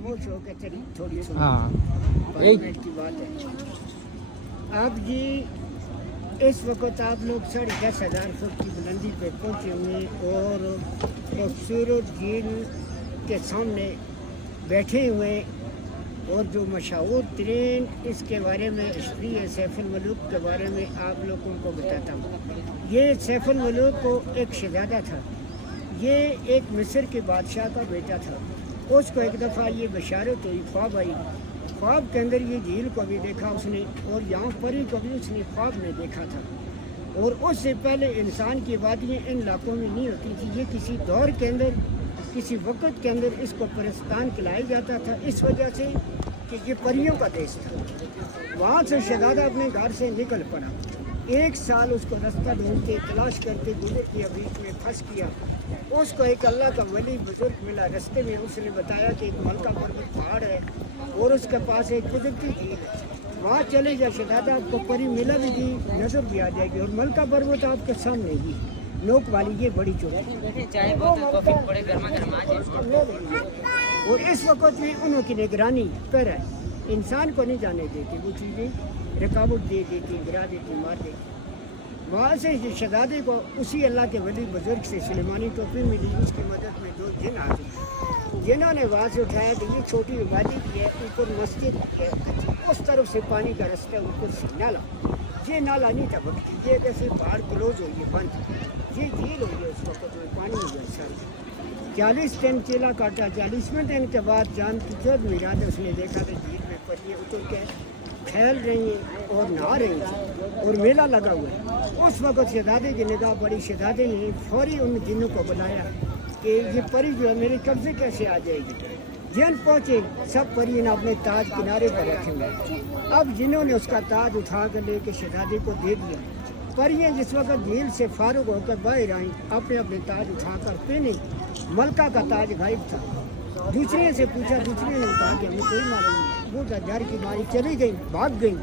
خاموش ہو کے تھوڑی سنو. ہاں 5 منٹ کی بات ہے. اب جی اس وقت آپ لوگ 10,500 فٹ کی بلندی پہ پہنچے ہوئے اور خوبصورت جھیل کے سامنے بیٹھے ہوئے اور جو مشہور ترین اس کے بارے میں ہسٹری ہے سیف الملوک کے بارے میں آپ لوگوں کو بتاتا ہوں. یہ سیف الملوک کو ایک شہزادہ تھا. یہ ایک مصر کے بادشاہ کا بیٹا تھا. اس کو ایک دفعہ یہ بشارت ہوئی، خواب آئی. خواب کے اندر یہ جھیل کو بھی دیکھا اس نے اور یہاں پری کو بھی اس نے خواب میں دیکھا تھا. اور اس سے پہلے انسان کی وادیاں ان علاقوں میں نہیں ہوتی تھی. یہ کسی دور کے اندر کسی وقت کے اندر اس کو پرستان کھلایا جاتا تھا اس وجہ سے کہ یہ پریوں کا دیش تھا. وہاں سے شہزادہ اپنے گھر سے نکل پڑا. 1 سال اس کو رستہ ڈھونڈتے تلاش کرتے گزر گیا، بیچ میں پھنس گیا. اس کو ایک اللہ کا ولی بزرگ ملا. رستے میں اس نے بتایا کہ ایک ملکہ پروت پہاڑ ہے اور اس کے پاس ایک قدرتی جھیل ہے، وہاں چلے جا. شہزادہ آپ کو پری ملا بھی دی، نظر بھی آ جائے گی اور ملکہ پروت آپ کے سامنے ہی نوک والی یہ بڑی چوٹی. اور اس وقت میں انہوں کی نگرانی پر ہے. انسان کو نہیں جانے دیتی، وہ چیزیں رکاوٹ دے دیتی، گرا دیتی، مار دیتی. وہاں سے شہزادے کو اسی اللہ کے ولی بزرگ سے سلیمانی ٹوپی ملی. اس کی مدد میں 2 جن آ گئے جنہوں نے وہاں سے اٹھایا کہ یہ چھوٹی وادی کی ہے، اوپر مسجد ہے، اس طرف سے پانی کا رستہ، اوپر سے نالا. یہ نالا نہیں تھا بکتی، یہ جیسے پہاڑ کلوز ہوئی ہے، بند. یہ جھیل ہوئی ہے اس وقت میں پانی ہو گیا سارا. 40 دن چیلا کاٹا. 40ویں دن کے بعد چاند کی 14ویں رات اس نے دیکھا کہ جھیل میں پریاں اتر کے پھیل رہی ہیں اور نہا رہی ہیں اور میلہ لگا ہوا ہے. اس وقت شہزادے کی نگاہ پڑی. شہزادے نے فوری ان جنوں کو بلایا کہ یہ پری جو ہے میرے قبضے کیسے آ جائے گی. جن پہنچے سب پری نے اپنے تاج کنارے پر رکھے ہوئے. اب جنہوں نے اس کا تاج اٹھا کر لے کے شہزادے کو دے دیا. پریاں جس وقت جھیل سے فارغ ہو کر باہر آئیں اپنے اپنے تاج اٹھا کر پہنے. ملکہ کا تاج غائب تھا. دوسرے سے پوچھا، دوسرے نے کہا کہ ہمیں کوئی معلوم نہیں. وہ ڈر کی ماری چلی گئی، بھاگ گئی،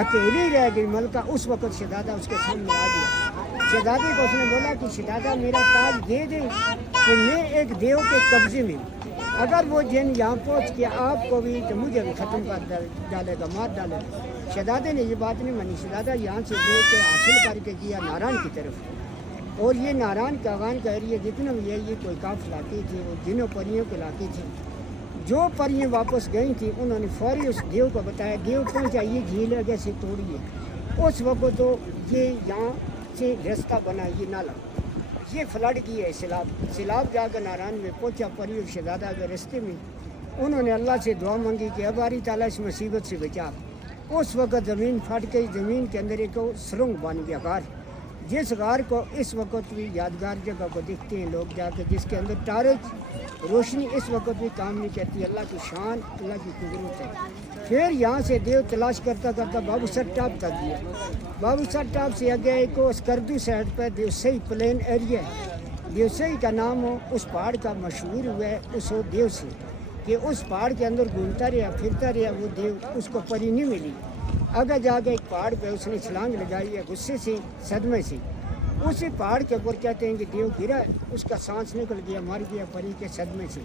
اکیلی رہ گئی ملکہ. اس وقت شہزادہ اس کے سامنے آ گیا. شہزادے کو اس نے بولا کہ شہزادہ میرا تاج دے دے کہ میں ایک دیو کے قبضے میں ہوں. اگر وہ جن یہاں پہنچ کے آپ کو بھی تو مجھے بھی ختم کر ڈالے گا، مار ڈالے گا. شہزادے نے یہ بات نہیں مانی. شہزادہ یہاں سے لے کے حاصل کر کے گیا ناران کی طرف. اور یہ ناران کا آغان کا ایریا جتنا بھی ہے یہ کوئی کاف علاقے تھے، وہ جنوں پریوں کے علاقے تھے. جو پریاں واپس گئی تھیں انہوں نے فوری اس دیو کو بتایا. دیو پہنچا یہ جھیل ہے جیسے توڑی ہے. اس وقت تو یہ یہاں سے رستہ بنا، یہ نالا، یہ فلڈ کی ہے. سیلاب جا کر ناران میں پہنچا. پری اور شہزادہ کے رستے میں انہوں نے اللہ سے دعا مانگی کہ اب باری تعالیٰ اس مصیبت سے بچا. اس وقت زمین پھٹ گئی. زمین کے اندر ایک سرنگ بن گیا، غار. جس غار کو اس وقت بھی یادگار جگہ کو دیکھتے ہیں لوگ جا کے، جس کے اندر ٹارچ روشنی اس وقت بھی کام نہیں کرتی. اللہ کی شان، اللہ کی قدرت ہے. پھر یہاں سے دیو تلاش کرتا کرتا بابو سر ٹاپ تک گیا. بابو سر ٹاپ سے آگے ایک اسکردو سائڈ پر دیوسئی پلین ایریا ہے. دیوسئی کا نام ہو اس پہاڑ کا مشہور ہوا ہے اس دیو سے کہ اس پہاڑ کے اندر گھومتا رہا، پھرتا رہا. وہ دیو اس کو پری نہیں ملی. اگر جا کے ایک پہاڑ پہ اس نے چھلانگ لگائی ہے غصے سے، صدمے سے. اسی پہاڑ کے اوپر کہتے ہیں کہ دیو گرا، اس کا سانس نکل گیا، مر گیا پری کے صدمے سے.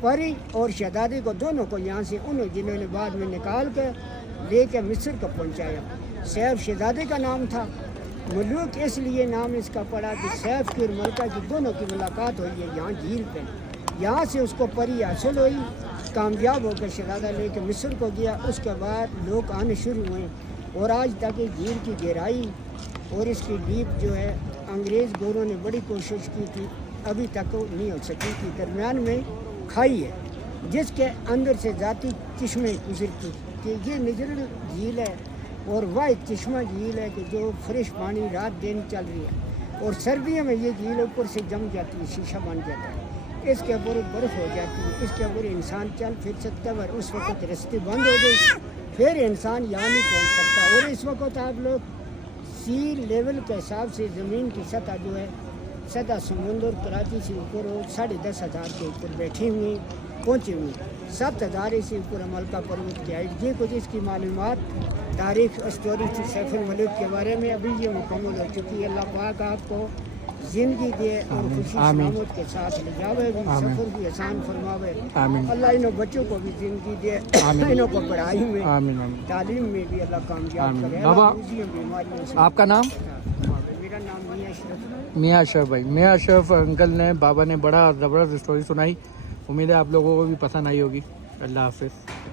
پری اور شہزادے کو دونوں کو یہاں سے انہوں جنہوں نے بعد میں نکال کے لے کے مصر کو پہنچایا. سیف شہزادے کا نام تھا. ملوک اس لیے نام اس کا پڑا کہ سیف کی اور ملکہ کی دونوں کی ملاقات ہوئی ہے یہاں جھیل پہ. یہاں سے اس کو پری حاصل ہوئی. کامیاب ہو کر شہزادہ لے کے مصر کو گیا. اس کے بعد لوگ آنے شروع ہوئے اور آج تک جھیل کی گہرائی اور اس کی ڈیپ جو ہے انگریز گوروں نے بڑی کوشش کی تھی، ابھی تک نہیں ہو سکی تھی. درمیان میں کھائی ہے جس کے اندر سے ذاتی چشمے گزرتی کہ یہ نجرل جھیل ہے اور وہ ایک چشمہ جھیل ہے کہ جو فریش پانی رات دن چل رہی ہے. اور سردیوں میں یہ جھیل اوپر سے جم جاتی ہے، شیشہ بن جاتا ہے. اس کے اوپر برف ہو جاتی ہے. اس کے اوپر انسان چل پھر سکتا ہے. اس وقت رستے بند ہو گئے، پھر انسان یہاں نہیں پہنچ سکتا. اور اس وقت آپ لوگ سی لیول کے حساب سے زمین کی سطح جو ہے، سطح سمندر کراچی سے اوپر ہو 10,500 کے اوپر بیٹھی ہوئی پہنچی ہوئی. 7,000 سے اوپر ملکہ پروت کی ہائٹ. یہ کچھ اس کی معلومات تاریخ اسٹوری تھی سیف الملوک کے بارے میں. ابھی یہ مکمل ہو چکی ہے. اللہ پاک آپ کو زندگی دے اور آمین، خوشی آمین۔ سلامت کے ساتھ لے جاوے بھی، آمین۔ سفر بھی آسان فرماوے۔ آمین اللہ انہوں بچوں کو بھی زندگی دے، آمین۔ انہوں کو پڑھائی میں، آمین آمین تعلیم میں بھی اللہ کامیاب آمین۔ کرے۔ بابا، اللہ روزیوں بیماریوں سے آپ کا نام؟ میرا نام میاں اشرف۔ میاں اشرف بھائی، میاں اشرف انکل نے، بابا نے بڑا زبردست اسٹوری سنائی، امید ہے آپ لوگوں کو بھی پسند آئی ہوگی۔ اللہ حافظ۔